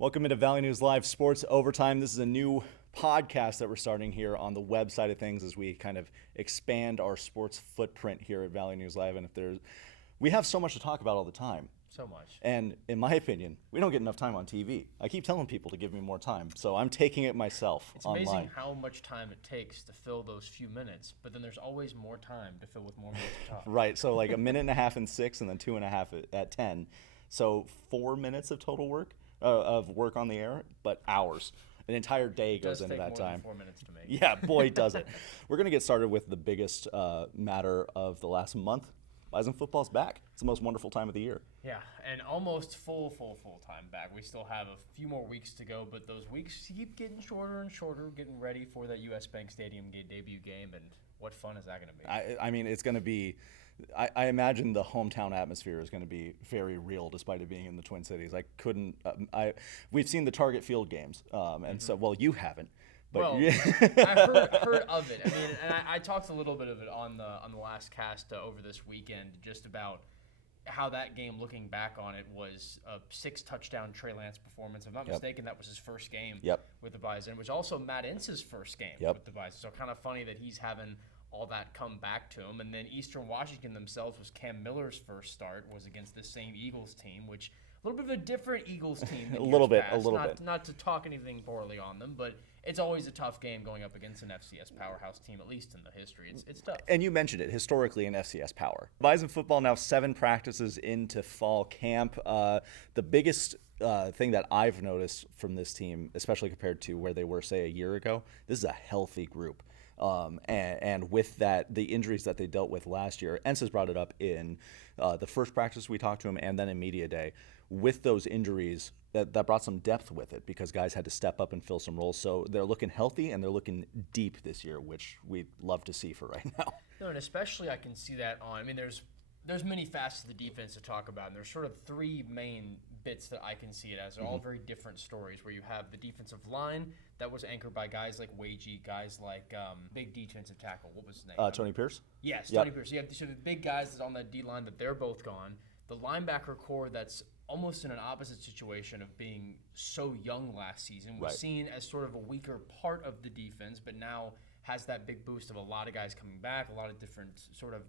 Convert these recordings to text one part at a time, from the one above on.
Welcome into Valley News Live Sports Overtime. This is a new podcast that we're starting here on the web side of things as we kind of expand our sports footprint here at Valley News Live. And we have so much to talk about all the time. So much. And in my opinion, we don't get enough time on TV. I keep telling people to give me more time, so I'm taking it myself online. It's amazing how much time it takes to fill those few minutes, but then there's always more time to fill with more minutes to talk. Right, so like a minute and a half in 6 and then 2.5 at 10. So 4 minutes of total work, of work on the air, but hours. An entire day goes into that time. It does take more than 4 minutes to make. Yeah, boy, does it. We're going to get started with the biggest matter of the last month. Bison football's back. It's the most wonderful time of the year. Yeah, and almost full time back. We still have a few more weeks to go, but those weeks keep getting shorter and shorter, getting ready for that U.S. Bank Stadium debut game, and what fun is that going to be? I mean, it's going to be – I imagine the hometown atmosphere is going to be very real despite it being in the Twin Cities. I couldn't we've seen the Target Field games, and so – well, you haven't. Well, I heard of it. I mean, and I talked a little bit of it on the last cast over this weekend, just about how that game, looking back on it, was a 6-touchdown Trey Lance performance. If I'm not mistaken, that was his first game with the Bison. It was also Matt Ince's first game with the Bison. So kind of funny that he's having all that come back to him. And then Eastern Washington themselves was Cam Miller's first start, was against this same Eagles team, which a little bit of a different Eagles team than a little bit. Not to talk anything poorly on them, but it's always a tough game going up against an FCS powerhouse team, at least in the history. It's tough. And you mentioned it, historically an FCS power. Bison football now 7 practices into fall camp. The biggest thing that I've noticed from this team, especially compared to where they were, say, a year ago, this is a healthy group. And with that, the injuries that they dealt with last year, Entz has brought it up in the first practice we talked to him and then in media day. With those injuries, that brought some depth with it because guys had to step up and fill some roles. So they're looking healthy and they're looking deep this year, which we'd love to see for right now. No, and especially I can see that on. I mean, there's many facets of the defense to talk about, and there's sort of 3 main bits that I can see it as. They're all very different stories, where you have the defensive line that was anchored by guys like Wagee, guys like big defensive tackle. What was his name? Tony Pierce? Yes, Tony Pierce. You have the big guys that's on that D-line that they're both gone. The linebacker core that's almost in an opposite situation of being so young last season was seen as sort of a weaker part of the defense, but now has that big boost of a lot of guys coming back, a lot of different sort of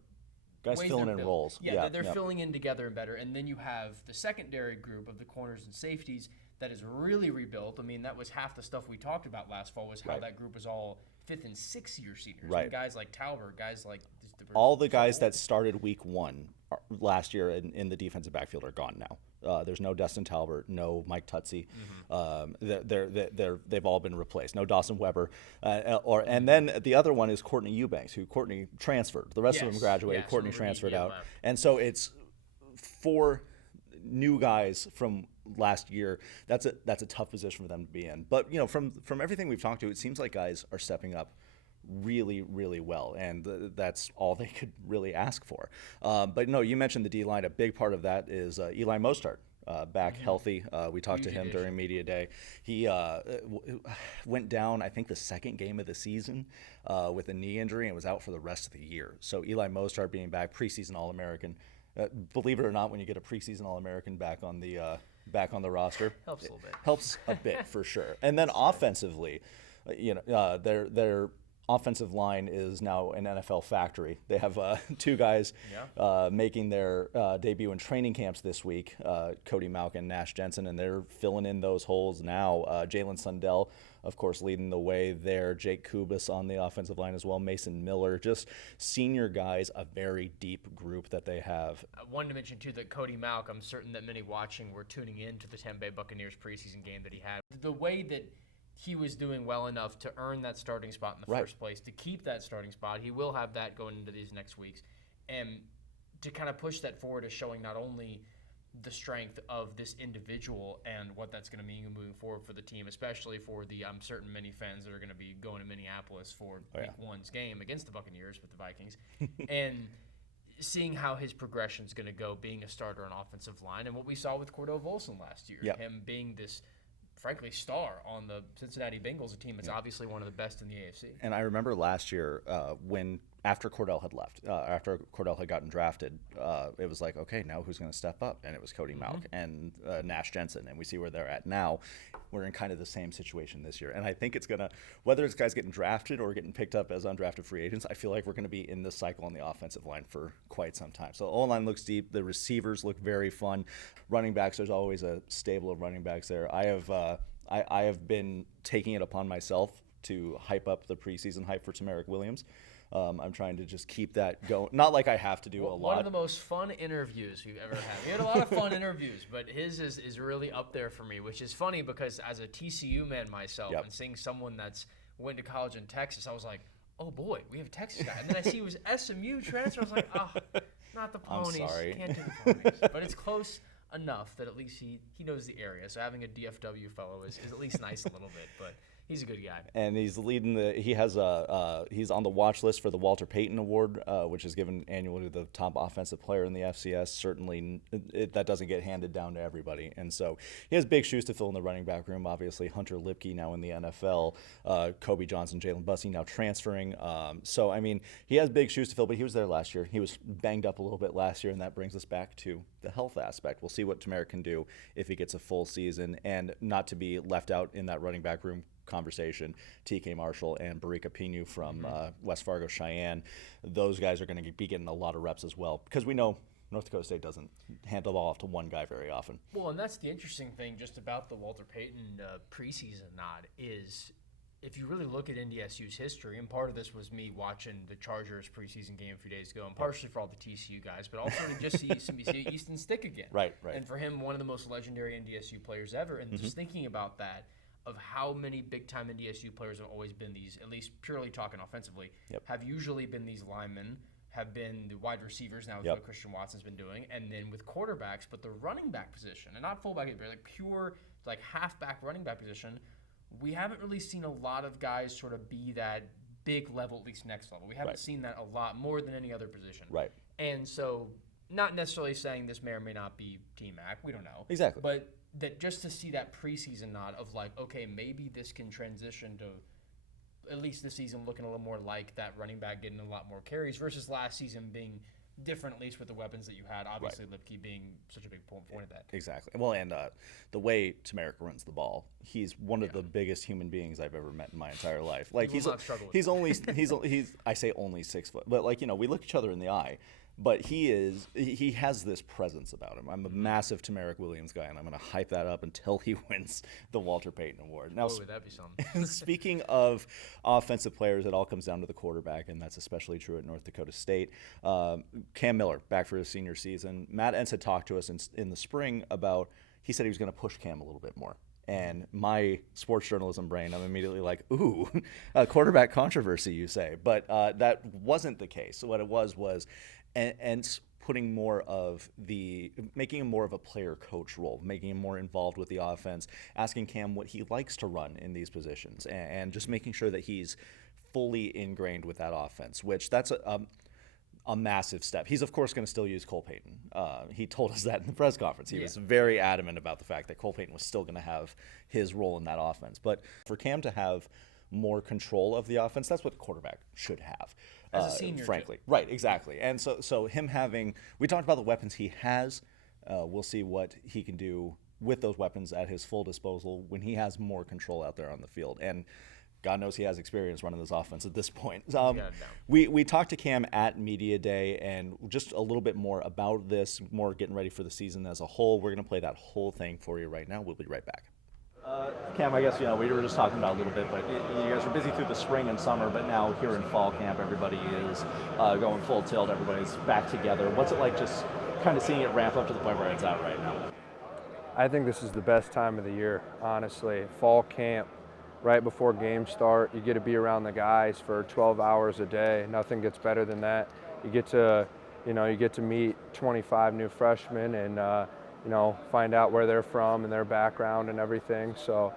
guys filling in roles. Yeah, they're filling in together and better. And then you have the secondary group of the corners and safeties that is really rebuilt. I mean, that was half the stuff we talked about last fall, was how that group was all 5th and 6th year seniors. Right. And guys like Talbert, guys like all the guys that started week 1 last year in the defensive backfield are gone now. There's no Dustin Talbert, no Mike Tutsi. They've all been replaced. No Dawson Weber, and then the other one is Courtney Eubanks, who Courtney transferred. The rest of them graduated. Courtney transferred out, and so it's 4 new guys from last year. That's a tough position for them to be in. But from everything we've talked to, it seems like guys are stepping up really, really well, and that's all they could really ask for. But no, you mentioned the D-line. A big part of that is Eli Mostert back healthy. We talked to him during media day. He went down, I think, the 2nd game of the season with a knee injury and was out for the rest of the year. So Eli Mostert being back, preseason All-American. Believe it or not, when you get a preseason All-American back on the roster, helps a little bit. Helps a bit for sure. And then offensively, their offensive line is now an NFL factory. They have 2 guys making their debut in training camps this week, Cody Malkin and Nash Jensen, and they're filling in those holes now. Jalen Sundell, of course, leading the way there. Jake Kubas on the offensive line as well. Mason Miller, just senior guys, a very deep group that they have. I wanted to mention, too, that Cody Malkin, I'm certain that many watching were tuning in to the Tampa Bay Buccaneers preseason game that he had. The way that he was doing well enough to earn that starting spot in the first place, to keep that starting spot. He will have that going into these next weeks. And to kind of push that forward is showing not only the strength of this individual and what that's going to mean moving forward for the team, especially for the I'm certain many fans that are going to be going to Minneapolis for week 1's game against the Buccaneers with the Vikings, and seeing how his progression is going to go being a starter on offensive line, and what we saw with Cordell Volson last year, him being this frankly, star on the Cincinnati Bengals, a team that's obviously one of the best in the AFC. And I remember last year when after Cordell had left, after Cordell had gotten drafted, it was like, okay, now who's going to step up? And it was Cody Mauch and Nash Jensen, and we see where they're at now. We're in kind of the same situation this year, and I think it's going to, whether it's guys getting drafted or getting picked up as undrafted free agents, I feel like we're going to be in this cycle on the offensive line for quite some time. So O-line looks deep. The receivers look very fun. Running backs, there's always a stable of running backs there. I have been taking it upon myself to hype up the preseason hype for Tamarick Williams. I'm trying to just keep that going. Not like I have to do a lot. One of the most fun interviews we've ever had. We had a lot of fun interviews, but his is really up there for me, which is funny because as a TCU man myself and seeing someone that's went to college in Texas, I was like, oh boy, we have a Texas guy. And then I see he was SMU transfer. I was like, oh, not the Ponies. I'm sorry. Can't do the Ponies. But it's close enough that at least he knows the area. So having a DFW fellow is at least nice a little bit. But he's a good guy. And he's leading he's on the watch list for the Walter Payton Award, which is given annually to the top offensive player in the FCS. Certainly that doesn't get handed down to everybody. And so he has big shoes to fill in the running back room. Obviously, Hunter Lipke now in the NFL, Kobe Johnson, Jalen Bussey now transferring. So, I mean, he has big shoes to fill, but he was there last year. He was banged up a little bit last year, and that brings us back to the health aspect. We'll see what Tamarick can do if he gets a full season, and not to be left out in that running back room conversation, TK Marshall and Barika Pinu from West Fargo Cheyenne. Those guys are going to be getting a lot of reps as well, because we know North Dakota State doesn't hand the ball off to one guy very often. Well, and that's the interesting thing just about the Walter Payton preseason nod is if you really look at NDSU's history, and part of this was me watching the Chargers preseason game a few days ago, and partially for all the TCU guys, but also to just see Easton Stick again. Right. And for him, one of the most legendary NDSU players ever, and just thinking about that, of how many big-time NDSU players have always been these, at least purely talking offensively, have usually been these linemen, have been the wide receivers now with what Christian Watson's been doing, and then with quarterbacks, but the running back position, and not fullback, but like pure like halfback running back position, we haven't really seen a lot of guys sort of be that big level, at least next level. We haven't seen that a lot more than any other position. Right. And so, not necessarily saying this may or may not be T-Mac, we don't know. Exactly. But that just to see that preseason nod of like, okay, maybe this can transition to at least this season looking a little more like that running back getting a lot more carries versus last season being different, at least with the weapons that you had. Obviously, Lipke being such a big point of that. Exactly. Well, and the way Tamarick runs the ball, he's one of the biggest human beings I've ever met in my entire life. Like he's I say only 6 foot, but like, you know, we look each other in the eye. But he has this presence about him. I'm a massive Tamarick Williams guy, and I'm going to hype that up until he wins the Walter Payton Award. Now, would that be something? Speaking of offensive players, it all comes down to the quarterback, and that's especially true at North Dakota State. Cam Miller, back for his senior season. Matt Entz had talked to us in the spring about, he said he was going to push Cam a little bit more. And my sports journalism brain, I'm immediately like, ooh, quarterback controversy, you say. But that wasn't the case. So what it was and making him more of a player coach role, making him more involved with the offense, asking Cam what he likes to run in these positions, and just making sure that he's fully ingrained with that offense, which that's a massive step. He's, of course, going to still use Cole Payton. He told us that in the press conference. He was very adamant about the fact that Cole Payton was still going to have his role in that offense. But for Cam to have more control of the offense, that's what the quarterback should have. As a senior, frankly. Right, exactly. And so him having, we talked about the weapons he has. We'll see what he can do with those weapons at his full disposal when he has more control out there on the field. And God knows he has experience running this offense at this point. We talked to Cam at Media Day, and just a little bit more about this, more getting ready for the season as a whole. We're going to play that whole thing for you right now. We'll be right back. Cam, I guess, you know, we were just talking about a little bit, but you guys were busy through the spring and summer, but now here in fall camp, everybody is going full tilt. Everybody's back together. What's it like just kind of seeing it ramp up to the point where it's at right now? I think this is the best time of the year, honestly. Fall camp, right before games start, you get to be around the guys for 12 hours a day. Nothing gets better than that. You get to meet 25 new freshmen and find out where they're from and their background and everything. So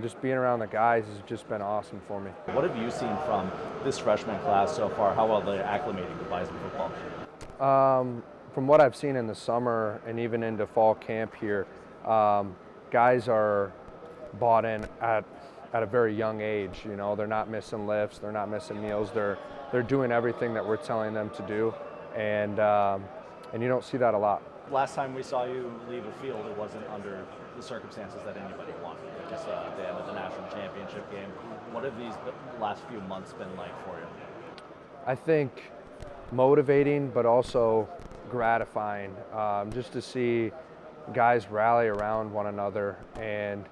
just being around the guys has just been awesome for me. What have you seen from this freshman class so far? How well they're acclimating to Bison football? From what I've seen in the summer and even into fall camp here, guys are bought in at a very young age. You know, they're not missing lifts, they're not missing meals, they're they're doing everything that we're telling them to do, and you don't see that a lot. Last time we saw you leave a field, it wasn't under the circumstances that anybody wanted. Just at the end of the national championship game. What have these last few months been like for you? I think motivating, but also gratifying, just to see guys rally around one another and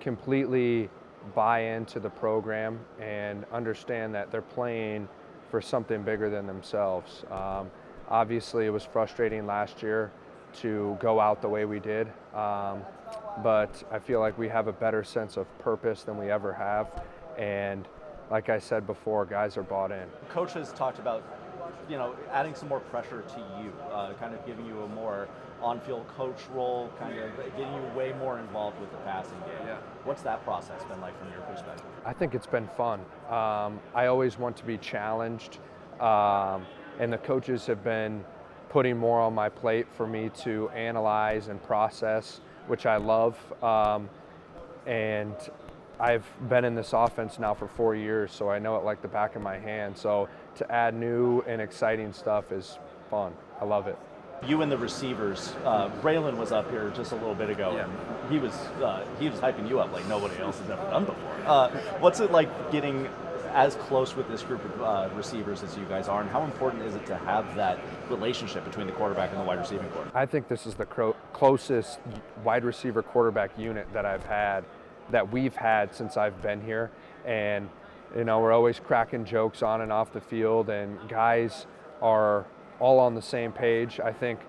completely buy into the program and understand that they're playing for something bigger than themselves. Obviously, it was frustrating last year to go out the way we did, but I feel like we have a better sense of purpose than we ever have, and like I said before, guys are bought in. Coach has talked about, adding some more pressure to you, kind of giving you a more on-field coach role, kind of getting you way more involved with the passing game. Yeah. What's that process been like from your perspective? I think it's been fun. I always want to be challenged, and the coaches have been putting more on my plate for me to analyze and process, which I love. And I've been in this offense now for 4 years, so I know it like the back of my hand. So to add new and exciting stuff is fun. I love it. You and the receivers, Braylon was up here just a little bit ago, Yeah. and he was hyping you up like nobody else has ever done before. What's it like getting as close with this group of receivers as you guys are, and how important is it to have that relationship between the quarterback and the wide receiving core? I think this is the closest wide receiver quarterback unit that we've had since I've been here, and we're always cracking jokes on and off the field, and guys are all on the same page. I think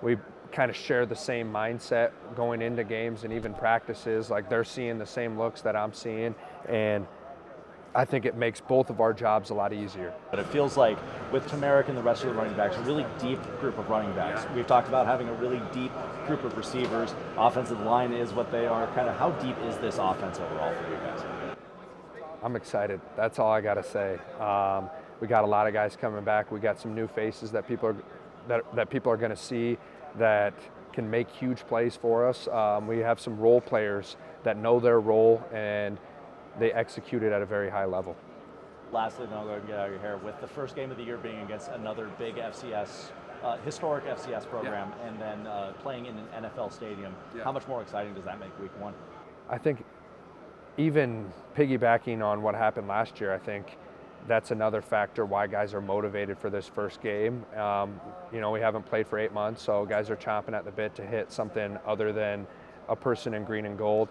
we kind of share the same mindset going into games and even practices. Like, they're seeing the same looks that I'm seeing, and I think it makes both of our jobs a lot easier. But it feels like with Tamarick and the rest of the running backs, a really deep group of running backs. We've talked about having a really deep group of receivers. Offensive line is what they are. Kind of how deep is this offense overall for you guys? I'm excited. That's all I got to say. We got a lot of guys coming back. We got some new faces that people are going to see that can make huge plays for us. We have some role players that know their role and they execute it at a very high level. Lastly, then I'll go ahead and get out of your hair. With the first game of the year being against another big FCS, historic FCS program, and then playing in an NFL stadium, how much more exciting does that make week one? I think even piggybacking on what happened last year, I think that's another factor why guys are motivated for this first game. We haven't played for 8 months, so guys are chomping at the bit to hit something other than a person in green and gold.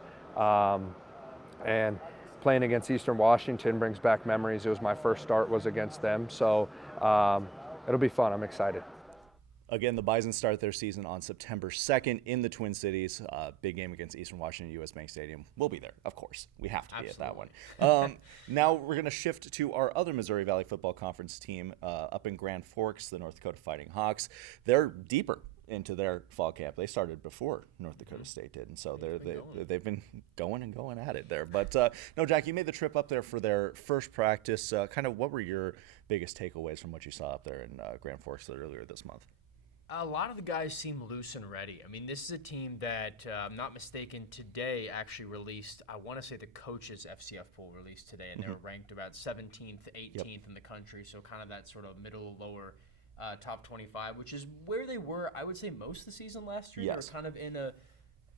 And playing against Eastern Washington brings back memories. It was my first start was against them, so it'll be fun. I'm excited. Again, the Bison start their season on September 2nd in the Twin Cities. Big game against Eastern Washington, U.S. Bank Stadium. We'll be there, of course. We have to be at that one. Now we're going to shift to our other Missouri Valley Football Conference team up in Grand Forks, the North Dakota Fighting Hawks. They're deeper into their fall camp. They started before North Dakota State did, and so they've been going at it there. But no, Jack, you made the trip up there for their first practice. Kind of what were your biggest takeaways from what you saw up there in Grand Forks earlier this month? A lot of the guys seem loose and ready. I mean, this is a team that, I'm not mistaken, today actually released, I want to say the coaches FCF poll released today, and they were ranked about 17th, 18th in the country, so kind of that sort of middle, lower top 25, which is where they were, I would say, most of the season last year. Yes. They were kind of in a,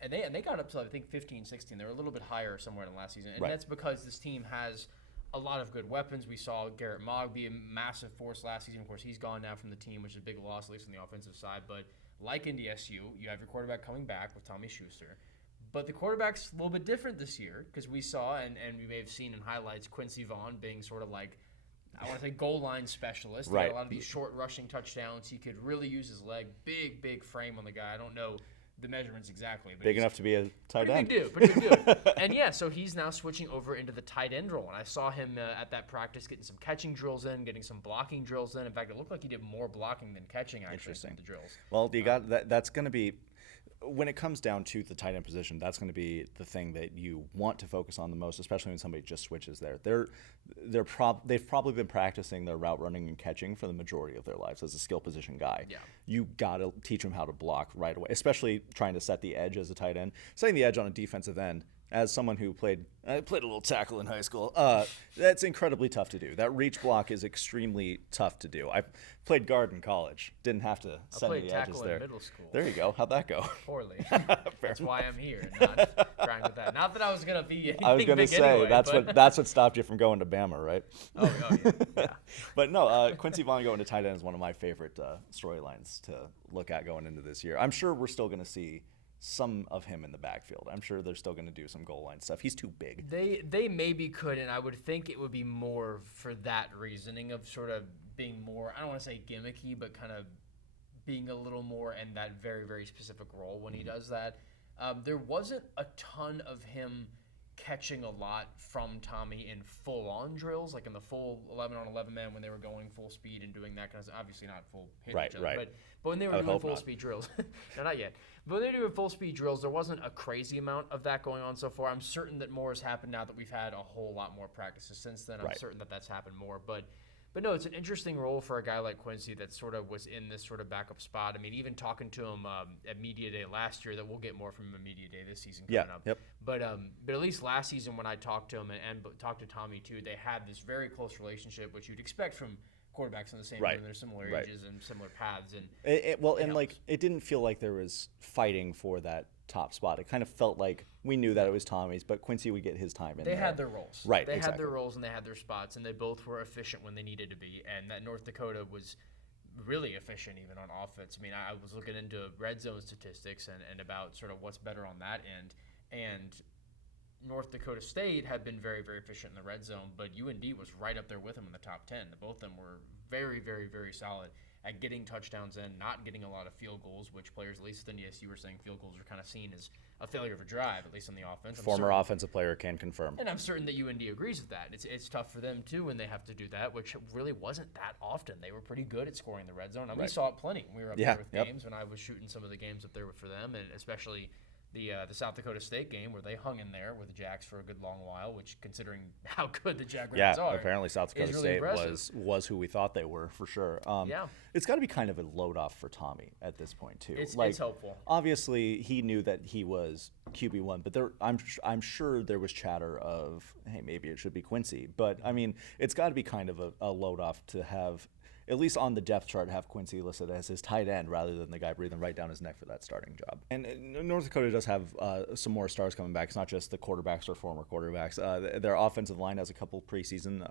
and they got up to, I think, 15, 16. They were a little bit higher somewhere in the last season, and that's because this team has a lot of good weapons. We saw Garrett Mogg be a massive force last season. Of course, he's gone now from the team, which is a big loss, at least on the offensive side. But like NDSU, you have your quarterback coming back with Tommy Schuster. But the quarterback's a little bit different this year because we saw, and we may have seen in highlights, Quincy Vaughn being sort of like, I want to say, goal line specialist. He got a lot of these short rushing touchdowns. He could really use his leg. Big frame on the guy. I don't know the measurements exactly. But big enough to be a tight end. Pretty big deal. And so he's now switching over into the tight end role. And I saw him at that practice getting some catching drills in, getting some blocking drills in. In fact, it looked like he did more blocking than catching, actually, with the drills. Well, you got that's going to be, when it comes down to the tight end position, that's going to be the thing that you want to focus on the most, especially when somebody just switches there. They've probably been practicing their route running and catching for the majority of their lives as a skill position guy. Yeah. You got to teach them how to block right away, especially trying to set the edge as a tight end. Setting the edge on a defensive end as someone who I played a little tackle in high school. That's incredibly tough to do. That reach block is extremely tough to do. I played guard in college. Didn't have to send the edges there. I played tackle in middle school. There you go. How'd that go? Poorly. That's why I'm here, not trying with that. Not that I was gonna be anything I was gonna say anyway, that's what stopped you from going to Bama, right? Oh yeah. But no, Quincy Vaughn going to tight end is one of my favorite storylines to look at going into this year. I'm sure we're still gonna see some of him in the backfield. I'm sure they're still going to do some goal line stuff. He's too big. They maybe could, and I would think it would be more for that reasoning of sort of being more, I don't want to say gimmicky, but kind of being a little more in that very, very specific role when he does that. There wasn't a ton of him catching a lot from Tommy in full-on drills, like in the full 11-on-11 man when they were going full speed and doing that kind of stuff. Obviously not full hit each other, but when they were doing full-speed drills. No, not yet. But when they were doing full-speed drills, there wasn't a crazy amount of that going on so far. I'm certain that more has happened now that we've had a whole lot more practices since then. I'm certain that that's happened more. But no, it's an interesting role for a guy like Quincy that sort of was in this sort of backup spot. I mean, even talking to him at Media Day last year, that we'll get more from him at Media Day this season coming up. Yep. But at least last season when I talked to him and talked to Tommy too, they had this very close relationship, which you'd expect from quarterbacks in the same team. They're similar ages and similar paths. And it didn't feel like there was fighting for that top spot. It kind of felt like we knew that it was Tommy's, but Quincy would get his time in there. They had their roles. Right, They had their roles and they had their spots, and they both were efficient when they needed to be. And that North Dakota was really efficient even on offense. I mean, I was looking into red zone statistics and about sort of what's better on that end. And North Dakota State had been very, very efficient in the red zone, but UND was right up there with them in the top 10. Both of them were very, very, very solid at getting touchdowns in, not getting a lot of field goals, which players, at least in the SU, were saying field goals are kind of seen as a failure of a drive, at least on the offense. Former offensive player can confirm. And I'm certain that UND agrees with that. It's tough for them, too, when they have to do that, which really wasn't that often. They were pretty good at scoring the red zone. And we saw it plenty. We were up there with games when I was shooting some of the games up there for them, and especially the South Dakota State game where they hung in there with the Jacks for a good long while, which, considering how good the Jaguars are, apparently South Dakota really State was who we thought they were for sure. It's got to be kind of a load off for Tommy at this point too. It's helpful. Obviously, he knew that he was QB1, but I'm sure there was chatter of, hey, maybe it should be Quincy. But I mean, it's got to be kind of a load off to have, at least on the depth chart, have Quincy listed as his tight end rather than the guy breathing right down his neck for that starting job. And North Dakota does have some more stars coming back. It's not just the quarterbacks or former quarterbacks. Their offensive line has a couple preseason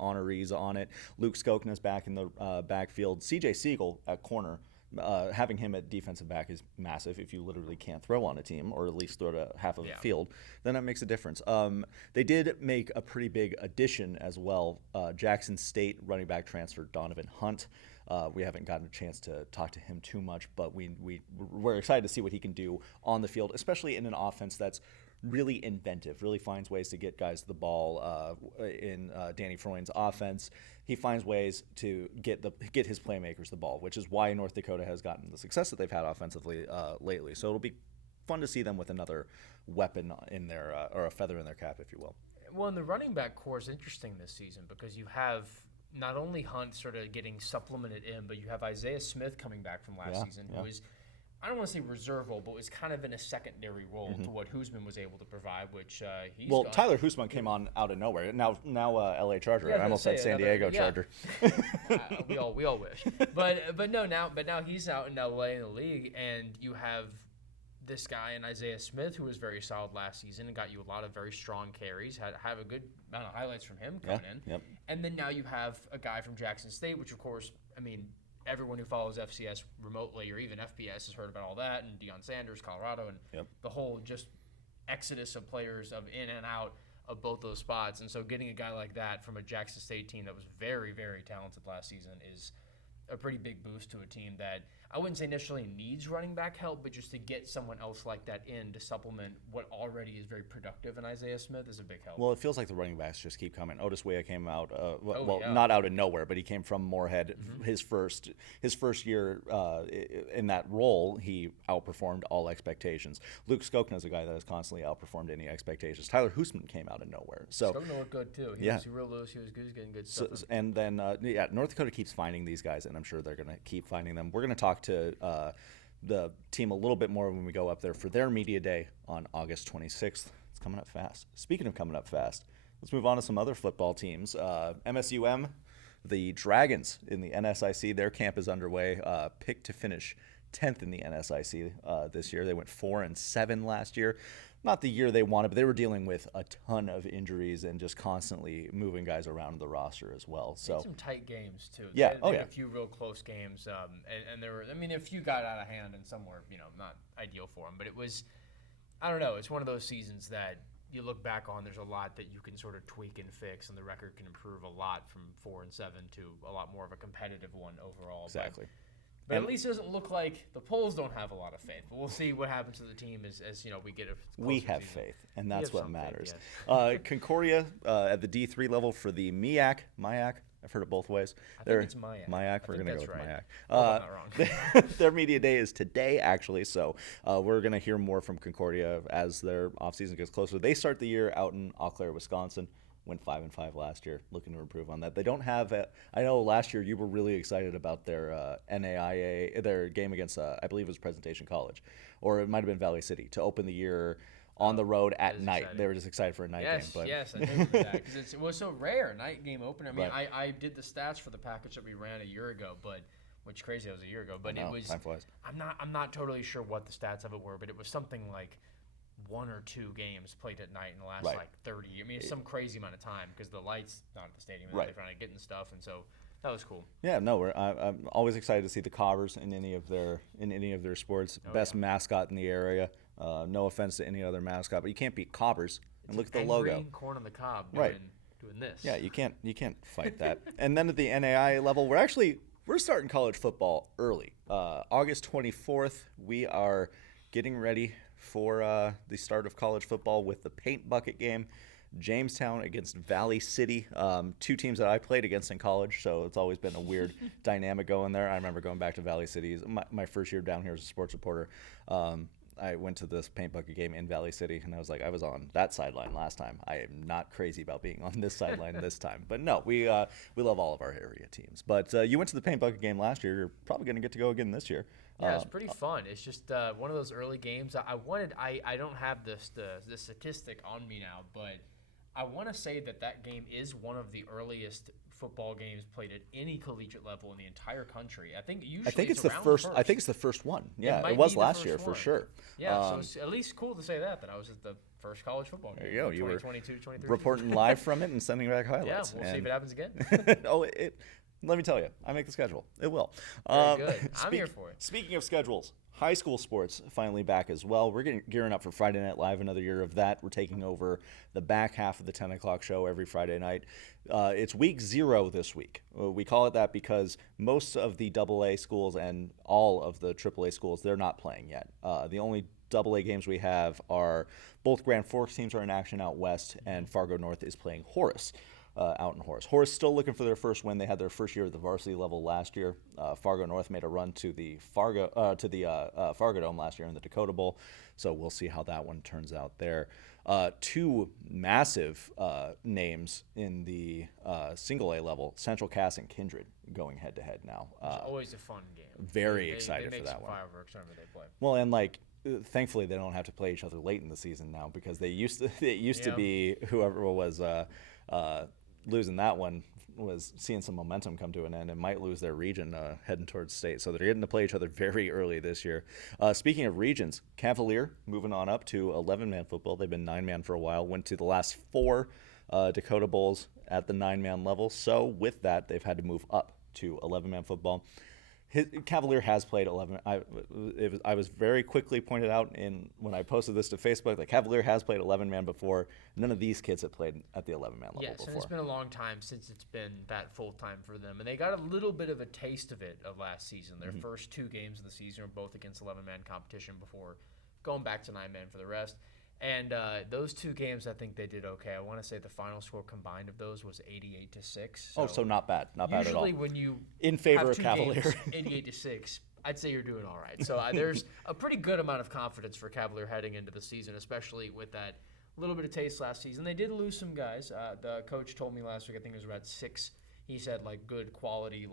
honorees on it. Luke Skokna's back in the backfield. CJ Siegel at corner. Having him at defensive back is massive. If you literally can't throw on a team, or at least throw to half of the field, then that makes a difference. They did make a pretty big addition as well. Jackson State running back transfer Donovan Hunt. We haven't gotten a chance to talk to him too much, but we're excited to see what he can do on the field, especially in an offense that's really inventive, really finds ways to get guys the ball in Danny Freund's offense. He finds ways to get his playmakers the ball, which is why North Dakota has gotten the success that they've had offensively lately. So it'll be fun to see them with another weapon in their or a feather in their cap, if you will. Well, and the running back core is interesting this season because you have not only Hunt sort of getting supplemented in, but you have Isaiah Smith coming back from last season, who is, I don't want to say reservable, but was kind of in a secondary role to what Hoosman was able to provide, which he's gone. Tyler Hoosman came on out of nowhere. Now LA Charger. I almost said San Diego Charger. We all wish. But now he's out in LA in the league, and you have this guy in Isaiah Smith who was very solid last season and got you a lot of very strong carries. Have a good amount of highlights from him coming in. Yep. And then now you have a guy from Jackson State, which of course, I mean, everyone who follows FCS remotely or even FBS has heard about all that, and Deion Sanders, Colorado, and the whole just exodus of players of in and out of both those spots. And so getting a guy like that from a Jackson State team that was very, very talented last season is a pretty big boost to a team that I wouldn't say necessarily needs running back help, but just to get someone else like that in to supplement what already is very productive in Isaiah Smith is a big help. Well, it feels like the running backs just keep coming. Otis Weah came out, not out of nowhere, but he came from Moorhead. His first year in that role, he outperformed all expectations. Luke Skokna is a guy that has constantly outperformed any expectations. Tyler Hoosman came out of nowewhere. So Skokna looked good too. He was real loose. He was good. He was getting good stuff. And then North Dakota keeps finding these guys, and I'm sure they're going to keep finding them. We're going to talk to the team a little bit more when we go up there for their media day on August 26th. It's coming up fast. Speaking of coming up fast, let's move on to some other football teams. MSUM, the Dragons in the NSIC, their camp is underway. Picked to finish 10th in the NSIC this year. They went 4-7 last year. Not the year they wanted, but they were dealing with a ton of injuries and just constantly moving guys around the roster as well. So some tight games too. Yeah, they had a few real close games, and there were. I mean, a few got out of hand, and some were, not ideal for them. But it was, I don't know. It's one of those seasons that you look back on. There's a lot that you can sort of tweak and fix, and the record can improve a lot from 4-7 to a lot more of a competitive one overall. Exactly. But at least it doesn't look like the polls don't have a lot of faith. But we'll see what happens to the team as we get a We have season. faith, and that's what matters. Faith, yes. Concordia at the D3 level for the MIAC. I've heard it both ways. I think it's MIAC. MIAC. We're going to go with right. MIAC. I'm not wrong. Their media day is today, actually, so we're going to hear more from Concordia as their offseason gets closer. They start the year out in Eau Claire, Wisconsin. Went 5-5 last year, looking to improve on that. They don't have I know last year you were really excited about their NAIA, their game against, I believe it was Presentation College, or it might have been Valley City, to open the year on the road at night. Exciting. They were just excited for a night game. But Yes, I knew that because it was so rare, night game opener. I mean, Right. I did the stats for the package that we ran a year ago, which crazy that was a year ago. But I know, it was. time flies. I'm not totally sure what the stats of it were, but it was something like 1 or 2 games played at night in the last Right. 30. I mean, it's some crazy amount of time because the lights not at the stadium, and Right. they're trying to get in stuff, and so that was cool. Yeah, no, I'm always excited to see the Cobbers in any of their sports. Best mascot in the area. No offense to any other mascot, but you can't beat Cobbers. And look at the logo. Green corn on the cob Right. doing this. Yeah, you can't fight that. And then at the NAIA level, we're starting college football early. August 24th, we are getting ready for the start of college football with the paint bucket game. Jamestown against Valley City, 2 teams that I played against in college, so it's always been a weird dynamic going there. I remember going back to Valley City. My first year down here as a sports reporter. I went to this paint bucket game in Valley City, and I was like, I was on that sideline last time. I am not crazy about being on this sideline this time. But no, we love all of our area teams. But you went to the paint bucket game last year. You're probably going to get to go again this year. Yeah, it's pretty fun. It's just one of those early games. I don't have the statistic on me now, but I want to say that game is one of the earliest football games played at any collegiate level in the entire country. I think it's the first. I think it's the first one. Yeah, it was last year for sure. Yeah, so it's at least cool to say that I was at the first college football game. There you go. You were 23. reporting live from it and sending back highlights. Yeah, we'll see if it happens again. Let me tell you, I make the schedule. It will. Very good. I'm here for it. Speaking of schedules, high school sports finally back as well. We're gearing up for Friday Night Live, another year of that. We're taking over the back half of the 10 o'clock show every Friday night. It's week 0 this week. We call it that because most of the AA schools and all of the AAA schools, they're not playing yet. The only AA games we have are both Grand Forks teams are in action out west, and Fargo North is playing Horace. Out in Horace. Horace still looking for their first win. They had their first year at the varsity level last year. Fargo North made a run to the Fargo Dome last year in the Dakota Bowl. So we'll see how that one turns out there. 2 massive names in the single A level, Central Cass and Kindred, going head to head now. It's always a fun game. Very excited for that one. Fireworks whenever they play. Well, and thankfully they don't have to play each other late in the season now, because it used to be whoever was losing that one was seeing some momentum come to an end and might lose their region heading towards state. So they're getting to play each other very early this year. Speaking of regions, Cavalier moving on up to 11-man football. They've been 9-man for a while, went to the last 4 Dakota Bowls at the 9-man level. So with that, they've had to move up to 11-man football. Cavalier has played 11. I was very quickly pointed out when I posted this to Facebook that Cavalier has played 11-man before. None of these kids have played at the 11-man level before. Yes, and it's been a long time since it's been that full-time for them. And they got a little bit of a taste of it last season. Their first 2 games of the season were both against 11-man competition before going back to 9-man for the rest. And those 2 games, I think they did okay. I want to say the final score combined of those was 88-6. So not bad. Not bad at all. Usually when you in favor have of 2 Cavalier, games, 88-6, I'd say you're doing all right. So there's a pretty good amount of confidence for Cavalier heading into the season, especially with that little bit of taste last season. They did lose some guys. The coach told me last week, I think it was about 6. He said good quality,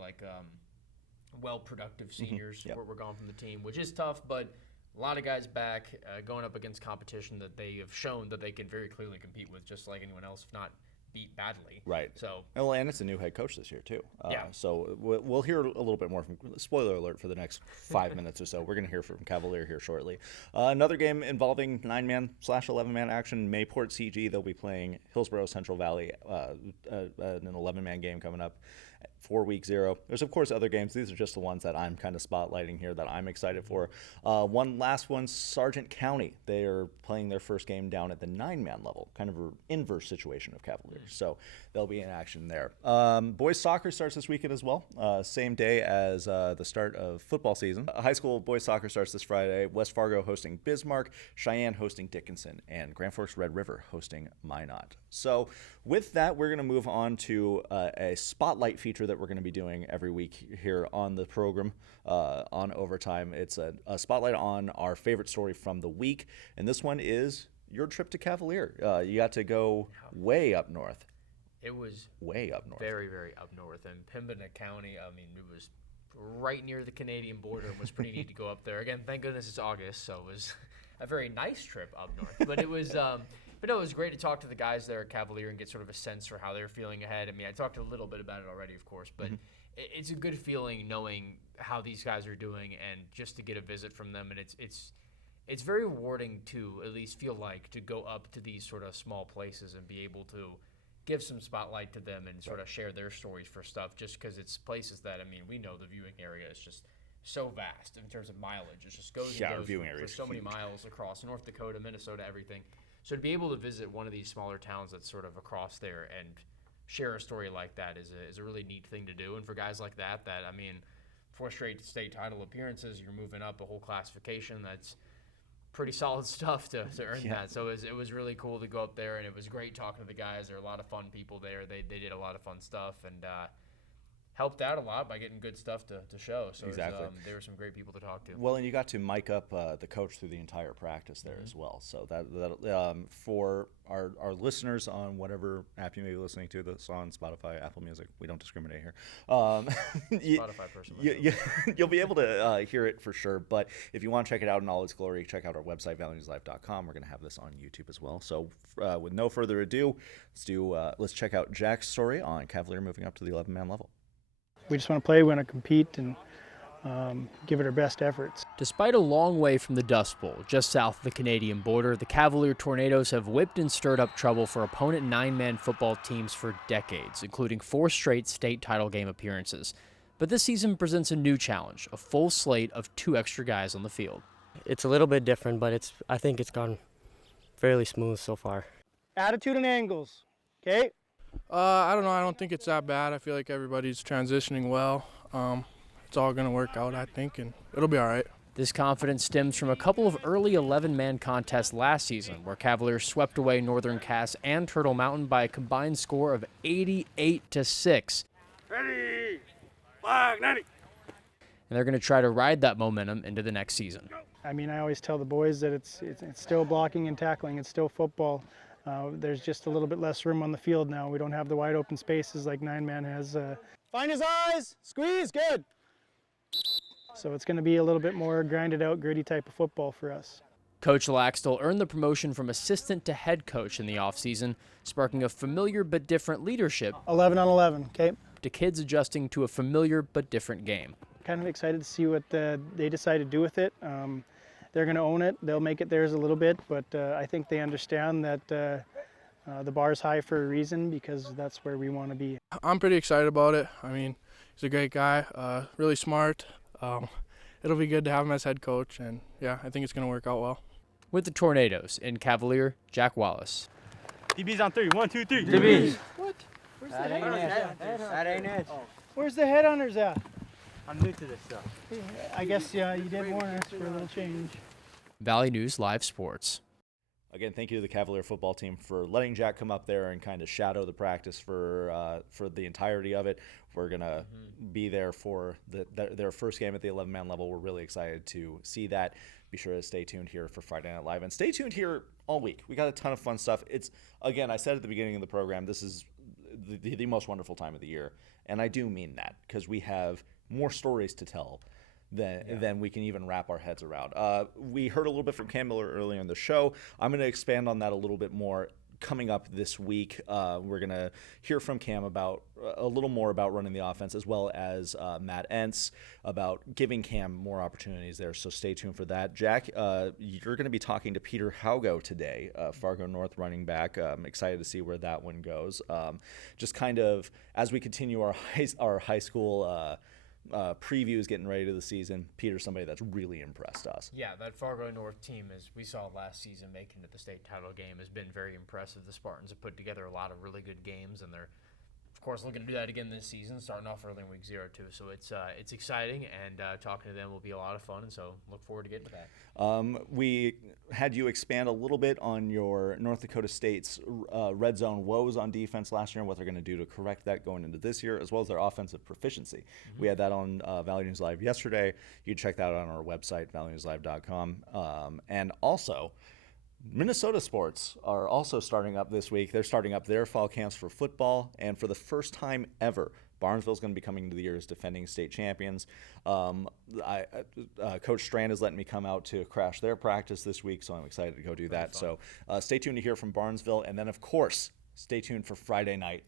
well productive seniors were gone from the team, which is tough, but A lot of guys back going up against competition that they have shown that they can very clearly compete with, just like anyone else, if not beat badly. Right. So, well, and it's a new head coach this year too. Yeah. So we'll hear a little bit more from. Spoiler alert for the next 5 minutes or so. We're going to hear from Cavalier here shortly. Another game involving 9-man/11-man action. Mayport CG. They'll be playing Hillsborough Central Valley. An 11-man game coming up. For week 0. There's, of course, other games. These are just the ones that I'm kind of spotlighting here that I'm excited for. One last one, Sargent County. They are playing their first game down at the 9-man level, kind of an inverse situation of Cavaliers. So they'll be in action there. Boys soccer starts this weekend as well, same day as the start of football season. High school boys soccer starts this Friday. West Fargo hosting Bismarck, Cheyenne hosting Dickinson, and Grand Forks Red River hosting Minot. So with that, we're going to move on to a spotlight feature that we're going to be doing every week here on the program on Overtime. It's a spotlight on our favorite story from the week, and this one is your trip to Cavalier. You got to go way up north. It was way up north. Very, very up north. And Pembina County, I mean, it was right near the Canadian border. It was pretty neat to go up there. Again, thank goodness it's August, so it was a very nice trip up north. But it was but no, it was great to talk to the guys there at Cavalier and get sort of a sense for how they're feeling ahead. I mean, I talked a little bit about it already, of course, but it's a good feeling knowing how these guys are doing and just to get a visit from them. And it's very rewarding to at least feel like to go up to these sort of small places and be able to give some spotlight to them and sort of share their stories for stuff, just because it's places that, I mean, we know the viewing area is just so vast in terms of mileage. It just goes and goes for so many miles across North Dakota, Minnesota, everything. So to be able to visit one of these smaller towns that's sort of across there and share a story like that is a really neat thing to do. And for guys like that, I mean, 4 straight state title appearances, you're moving up a whole classification. That's pretty solid stuff to earn that. So it was really cool to go up there, and it was great talking to the guys. There were a lot of fun people there. They did a lot of fun stuff, and helped out a lot by getting good stuff to show. So exactly. There were some great people to talk to. Well, and you got to mic up the coach through the entire practice there as well. So that for our listeners on whatever app you may be listening to this on, Spotify, Apple Music, we don't discriminate here. Spotify person. You'll be able to hear it for sure. But if you want to check it out in all its glory, check out our website, valleynewslive.com. We're going to have this on YouTube as well. So with no further ado, let's check out Jack's story on Cavalier moving up to the 11-man level. We just want to play, we want to compete, and give it our best efforts. Despite a long way from the Dust Bowl, just south of the Canadian border, the Cavalier Tornadoes have whipped and stirred up trouble for opponent 9-man football teams for decades, including 4 straight state title game appearances. But this season presents a new challenge, a full slate of 2 extra guys on the field. It's a little bit different, but I think it's gone fairly smooth so far. Attitude and angles, okay? I don't know. I don't think it's that bad. I feel like everybody's transitioning well. It's all going to work out, I think, and it'll be all right. This confidence stems from a couple of early 11-man contests last season where Cavaliers swept away Northern Cass and Turtle Mountain by a combined score of 88-6. Ready, flag 90. And they're going to try to ride that momentum into the next season. I mean, I always tell the boys that it's still blocking and tackling. It's still football. There's just a little bit less room on the field now. We don't have the wide open spaces like 9-man has. Find his eyes, squeeze, good. So it's going to be a little bit more grinded out, gritty type of football for us. Coach Laxdal earned the promotion from assistant to head coach in the offseason, sparking a familiar but different leadership. 11 on 11, okay? To kids adjusting to a familiar but different game. Kind of excited to see what they decide to do with it. They're going to own it. They'll make it theirs a little bit, but I think they understand that the bar's high for a reason because that's where we want to be. I'm pretty excited about it. I mean, he's a great guy, really smart. It'll be good to have him as head coach, and yeah, I think it's going to work out well. With the Tornadoes, in Cavalier, Jack Wallace. DB's on 3. 1, 2, 3. DB's. What? Where's That the ain't headhunters? it. That ain't it. Where's the headhunters at? I'm new to this stuff. I guess you did warn us for a little change. Valley News Live Sports. Again, thank you to the Cavalier football team for letting Jack come up there and kind of shadow the practice for the entirety of it. We're going to be there for their first game at the 11-man level. We're really excited to see that. Be sure to stay tuned here for Friday Night Live. And stay tuned here all week. We got a ton of fun stuff. It's, again, I said at the beginning of the program, this is the most wonderful time of the year. And I do mean that because we have more stories to tell than we can even wrap our heads around. We heard a little bit from Cam Miller earlier in the show. I'm going to expand on that a little bit more coming up this week. We're going to hear from Cam about a little more about running the offense, as well as Matt Entz about giving Cam more opportunities there. So stay tuned for that. Jack, you're going to be talking to Peter Haugo today, Fargo North running back. I'm excited to see where that one goes. Just kind of as we continue our high school previews getting ready to the season, Peter's somebody that's really impressed us. Yeah, that Fargo North team, as we saw last season making it the state title game, has been very impressive. The Spartans have put together a lot of really good games, and they're, of course, looking to do that again this season, starting off early in week 0 too. So it's exciting, and talking to them will be a lot of fun, and so look forward to getting to that. We had you expand a little bit on your North Dakota State's red zone woes on defense last year and what they're going to do to correct that going into this year, as well as their offensive proficiency. We had that on Valley News Live yesterday. You can check that out on our website, valleynewslive.com. And also, Minnesota sports are also starting up this week. They're starting up their fall camps for football, and for the first time ever, Barnesville's going to be coming to the year as defending state champions. Coach Strand is letting me come out to crash their practice this week, so I'm excited to go do that. So stay tuned to hear from Barnesville, and then, of course, stay tuned for Friday Night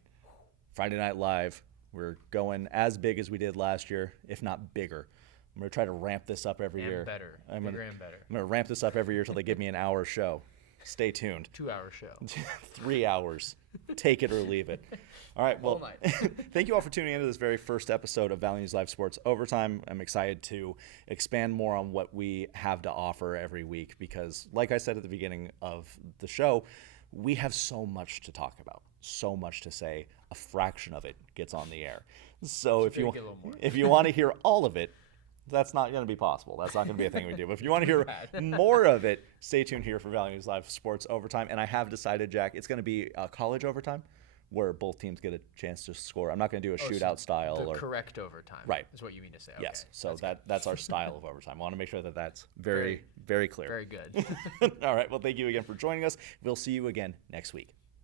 Live. We're going as big as we did last year, if not bigger. I'm going to try to ramp this up every year. Better. I'm going better. to ramp this up every year until they give me an hour show. Stay tuned. 2-hour show. 3 hours. Take it or leave it. All right. Well, thank you all for tuning into this very first episode of Valley News Live Sports Overtime. I'm excited to expand more on what we have to offer every week because, like I said at the beginning of the show, we have so much to talk about, so much to say. A fraction of it gets on the air. So if you want to hear all of it, that's not going to be possible. That's not going to be a thing we do. But if you want to hear more of it, stay tuned here for Valley News Live Sports Overtime. And I have decided, Jack, it's going to be a college overtime where both teams get a chance to score. I'm not going to do a shootout style. The correct overtime. Right. Is what you mean to say. Okay. Yes. So that's our style of overtime. I want to make sure that that's very, very clear. Very good. All right. Well, thank you again for joining us. We'll see you again next week.